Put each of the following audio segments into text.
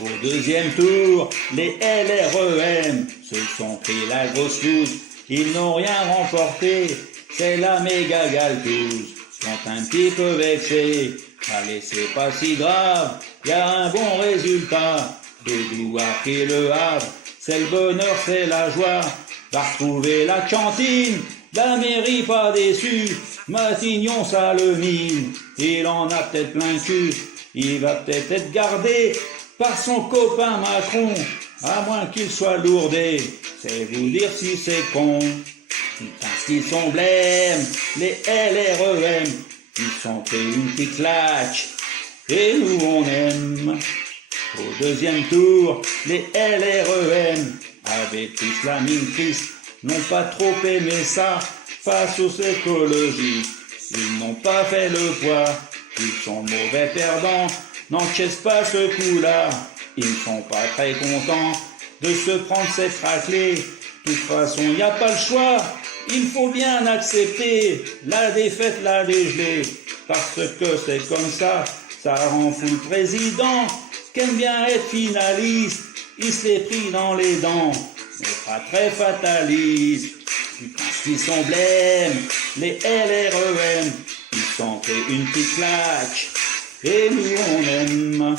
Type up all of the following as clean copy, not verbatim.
Au deuxième tour, les LREM se sont pris la grosse loose. Ils n'ont rien remporté, c'est la méga galtouze. Sont un petit peu vexés, allez c'est pas si grave, y a un bon résultat. Doudou a pris le Havre, c'est le bonheur, c'est la joie. Va retrouver la cantine, la mairie pas déçue. Matignon ça le mine, il en a peut-être plein le cul. Il va peut-être être gardé par son copain Macron, à moins qu'il soit lourdé, c'est vous dire si c'est con. Parce qu'ils sont blêmes, les LREM, ils sont pris une petite claque, et nous on aime. Au deuxième tour, les LREM avaient tous la mine triste, n'ont pas trop aimé ça face aux écologistes. Ils n'ont pas fait le poids, ils sont mauvais perdants, n'encaissent pas ce coup-là. Ils ne sont pas très contents de se prendre cette raclée. De toute façon, il n'y a pas le choix, il faut bien accepter la défaite, la dégelée. Parce que c'est comme ça rend fou le président, qu'aime bien être finaliste. Il s'est pris dans les dents, mais pas très fataliste. Putain, qu'ils sont blêmes, les LREM, ils sont fait une petite claque, et nous on aime.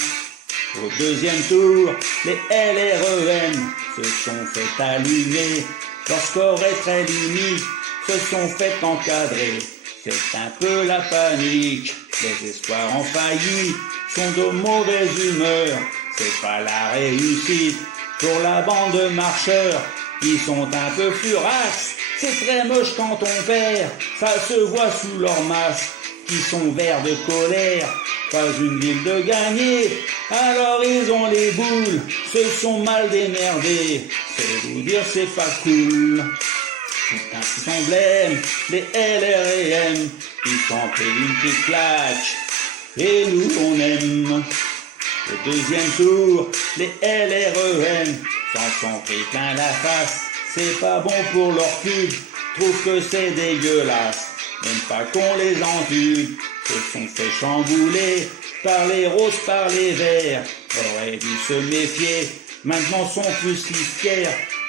Au deuxième tour, les LREM se sont fait allumer, leur score est très limite, se sont fait encadrer. C'est un peu la panique, les espoirs en faillite sont de mauvaise humeur, c'est pas la réussite pour la bande de marcheurs. Ils sont un peu furax, c'est très moche quand on perd, ça se voit sous leur masque, qui sont verts de colère, pas une ville de gagner, alors ils ont les boules, se sont mal démerdés, c'est vous dire c'est pas cool. Putain, ils sont blêmes, les LREM, ils sont pris une petite claque, et nous on aime. Au deuxième tour, les LREM s'en sont pris plein la face, c'est pas bon pour leur cul, trouvent que c'est dégueulasse, même pas qu'on les encule, se sont fait chambouler par les roses, par les verts, auraient dû se méfier, maintenant sont plus si fiers,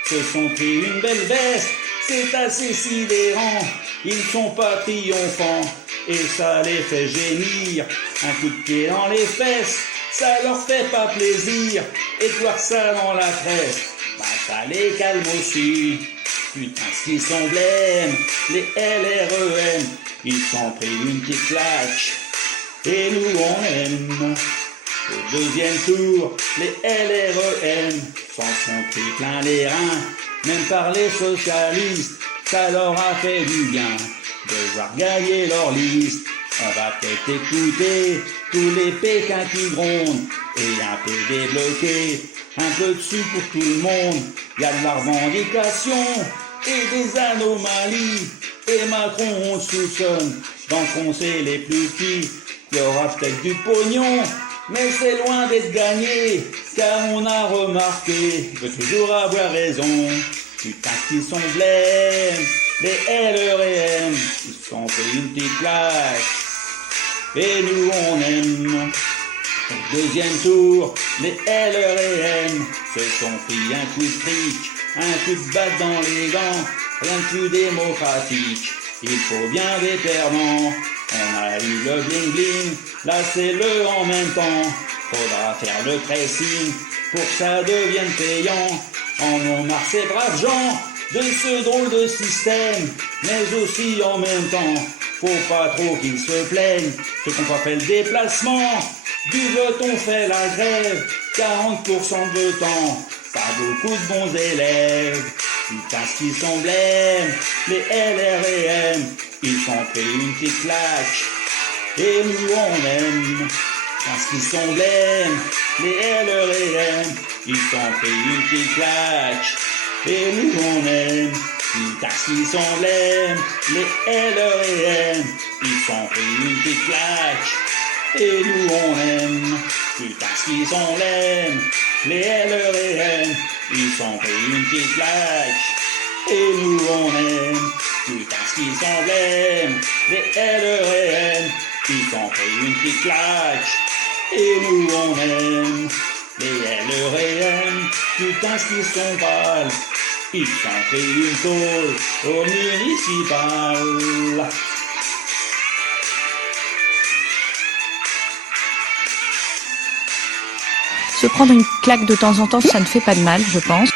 se sont pris une belle veste, c'est assez sidérant, ils sont pas triomphants, et ça les fait gémir, un coup de pied dans les fesses, ça leur fait pas plaisir, et de voir ça dans la presse, bah ça les calme aussi. Putain, s'ils sont blêmes, les LREM, ils sont pris une petite claque, et nous on aime. Au deuxième tour, les LREM s'en sont pris plein les reins, même par les socialistes, ça leur a fait du bien de voir gagner leur liste. On va peut-être écouter tous les Pékins qui grondent et un peu débloquer, un peu de sous pour tout le monde. Il y a de la revendication et des anomalies, et Macron on soupçonne d'enfoncer les plus petits. Il y aura peut-être du pognon, mais c'est loin d'être gagné, car on a remarqué, il veut toujours avoir raison. Putain, qu'ils sont blêmes, les LREM, ils sont pris une petite claque, et nous on aime. Au deuxième tour, les LREM se sont pris un coup de fric, un coup de batte dans les gants, rien de plus démocratique, il faut bien des perdants. On a eu le bling bling, là c'est le en même temps, faudra faire le pressing pour que ça devienne payant. En ont marre ces braves gens de ce drôle de système, mais aussi en même temps, faut pas trop qu'ils se plaignent, ceux qui n'ont pas fait le déplacement, du vote on fait la grève, 40% de temps, pas beaucoup de bons élèves. Putain, ce qu'ils sont blêmes, les LREM, ils sont pris une petite claque, et nous on aime. Parce qu'ils sont blêmes, les LREM, ils sont pris une petite claque, et nous on aime. Parce qu'ils sont blêmes, les LREM, ils sont pris une petite claque, et nous on aime. Parce qu'ils sont blêmes, les LREM, ils sont pris une petite claque, et nous on aime. Parce qu'ils sont blêmes, les LREM, ils sont pris une petite claque, et nous on aime. Les LREM, putain ce qu'ils sont pâles. Ils sont pris une tôle au municipal. Se prendre une claque de temps en temps, ça ne fait pas de mal, je pense.